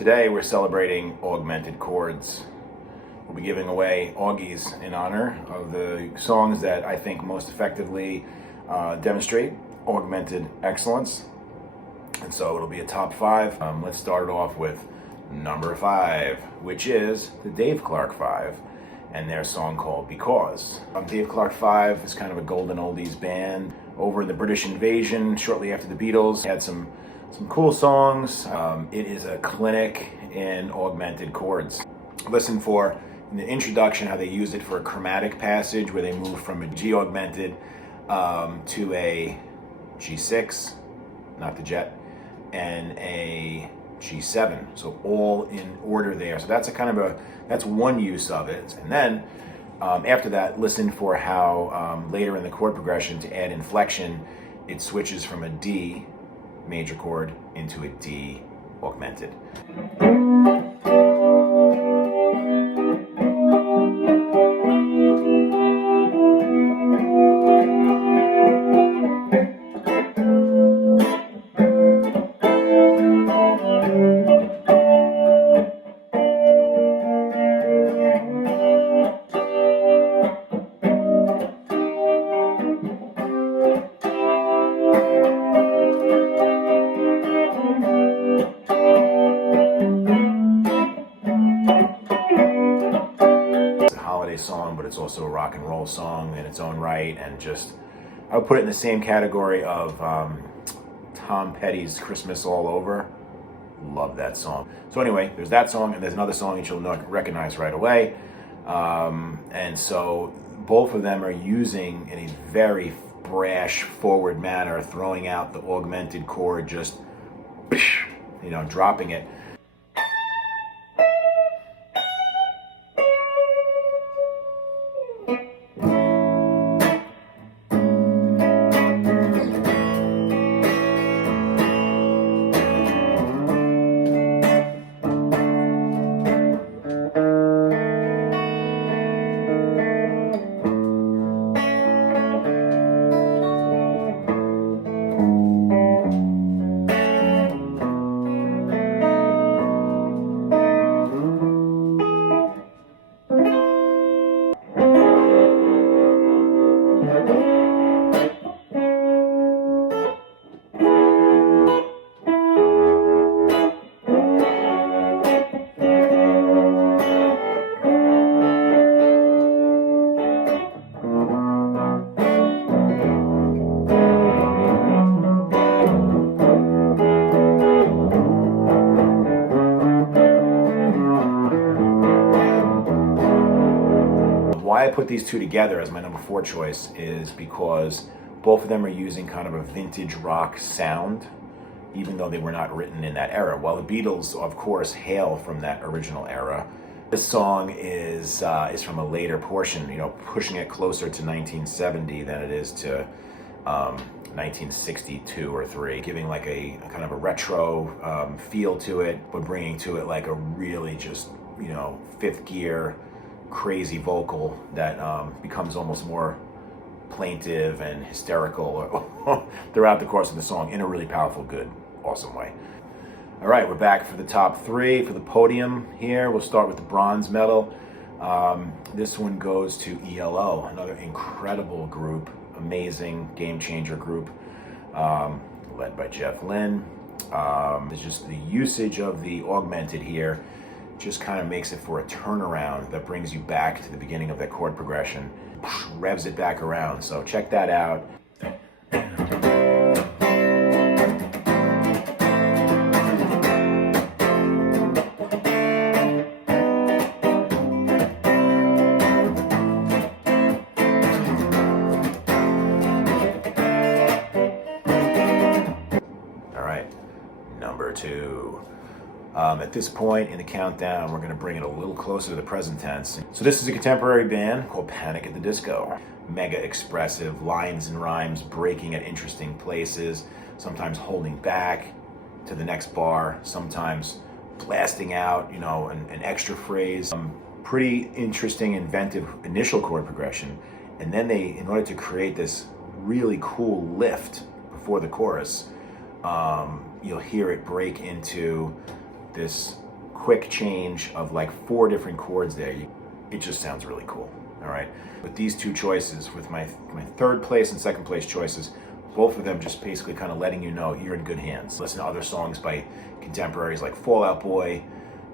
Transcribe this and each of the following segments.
Today we're celebrating Augmented Chords. We'll be giving away Augies in honor of the songs that I think most effectively demonstrate augmented excellence. And so it'll be a top five. Let's start it off with number 5, which is the Dave Clark 5 and their song called Because. Dave Clark 5 is kind of a golden oldies band. Over in the British Invasion, shortly after the Beatles, had some cool songs. It is a clinic in augmented chords. Listen for, in the introduction, how they used it for a chromatic passage where they moved from a G augmented to a G6, not the jet, and a G7. So all in order there. So that's that's one use of it. And then after that, listen for how later in the chord progression, to add inflection, it switches from a D major chord into a D augmented. Song, but it's also a rock and roll song in its own right, and just I would put it in the same category of Tom Petty's Christmas All Over. Love that song. So anyway, there's that song, and there's another song that you'll recognize right away, and so both of them are using, in a very brash forward manner, throwing out the augmented chord, just dropping it. Why I put these two together as my number 4 choice is because both of them are using kind of a vintage rock sound, even though they were not written in that era. While the Beatles, of course, hail from that original era, this song is from a later portion, pushing it closer to 1970 than it is to 1962 or 3, giving like a kind of a retro feel to it, but bringing to it like a really just, fifth gear, crazy vocal that becomes almost more plaintive and hysterical throughout the course of the song in a really powerful, good, awesome way. All right, we're back for the top 3 for the podium here. We'll start with the bronze medal. This one goes to ELO, another incredible group, amazing game changer group, led by Jeff Lynne. It's just the usage of the augmented here just kind of makes it for a turnaround that brings you back to the beginning of that chord progression, revs it back around. So check that out. All right, number 2. At this point in the countdown, we're going to bring it a little closer to the present tense. So this is a contemporary band called Panic at the Disco. Mega expressive, lines and rhymes breaking at interesting places, sometimes holding back to the next bar, sometimes blasting out, an extra phrase. Pretty interesting, inventive initial chord progression. And then they, in order to create this really cool lift before the chorus, you'll hear it break into this quick change of like 4 different chords there. It just sounds really cool. All right. With these 2 choices, with my third place and second place choices, both of them just basically kind of letting you know you're in good hands. Listen to other songs by contemporaries like Fall Out Boy,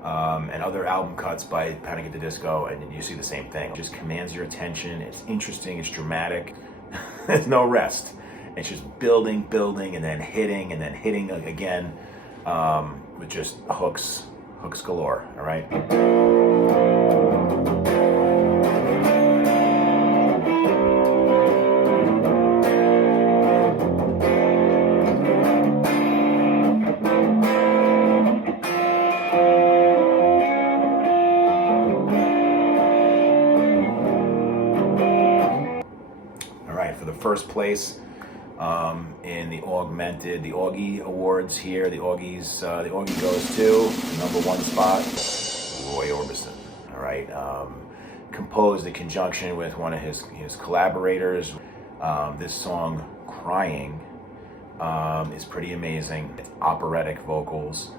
and other album cuts by Panic at the Disco, and you see the same thing. It just commands your attention. It's interesting. It's dramatic. There's no rest. It's just building, and then hitting again, with just hooks galore. All right. For the first place in the Augie Awards here, the Augie goes to the #1 spot, Roy Orbison. All right, composed in conjunction with one of his collaborators. This song, "Crying," is pretty amazing. It's operatic vocals,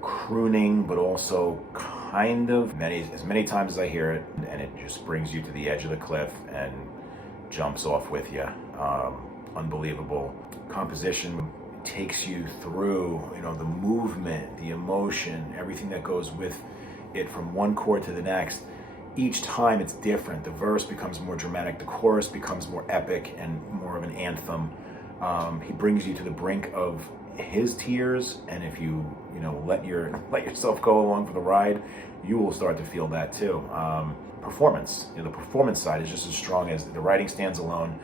crooning, but also kind of as many times as I hear it, and it just brings you to the edge of the cliff and jumps off with you. Unbelievable composition, takes you through, the movement, the emotion, everything that goes with it from one chord to the next. Each time it's different. The verse becomes more dramatic, the chorus becomes more epic and more of an anthem. He brings you to the brink of his tears, and if you let yourself go along for the ride, you will start to feel that too. Performance, the performance side is just as strong as the writing stands alone.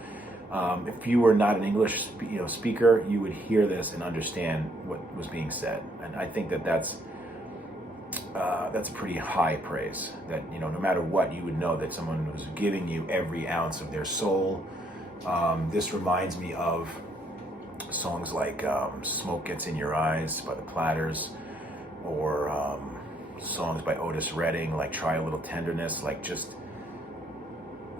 If you were not an English speaker, you would hear this and understand what was being said, and I think that's a pretty high praise. That no matter what, you would know that someone was giving you every ounce of their soul. This reminds me of songs like "Smoke Gets in Your Eyes" by the Platters, or songs by Otis Redding like "Try a Little Tenderness," like just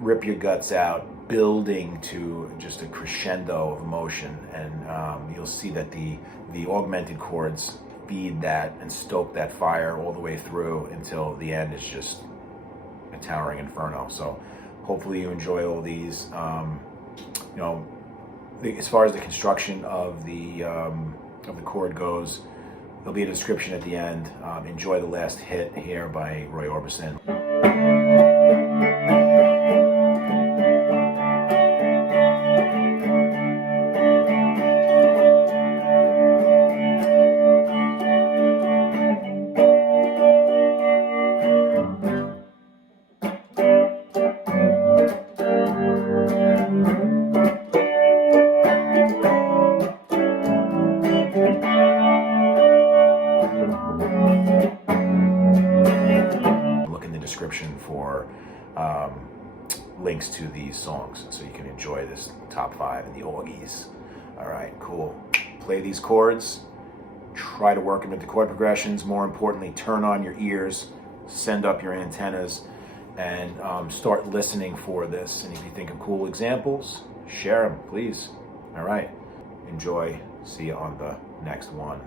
rip your guts out, building to just a crescendo of emotion. And you'll see that the augmented chords feed that and stoke that fire all the way through until the end is just a towering inferno. So hopefully you enjoy all these. As far as the construction of the chord goes, there'll be a description at the end. Enjoy the last hit here by Roy Orbison. Description for links to these songs so you can enjoy this top 5 in the Augies. All right, cool. Play these chords, try to work them into chord progressions. More importantly, turn on your ears, send up your antennas, and start listening for this. And if you think of cool examples, share them, please. All right, enjoy. See you on the next one.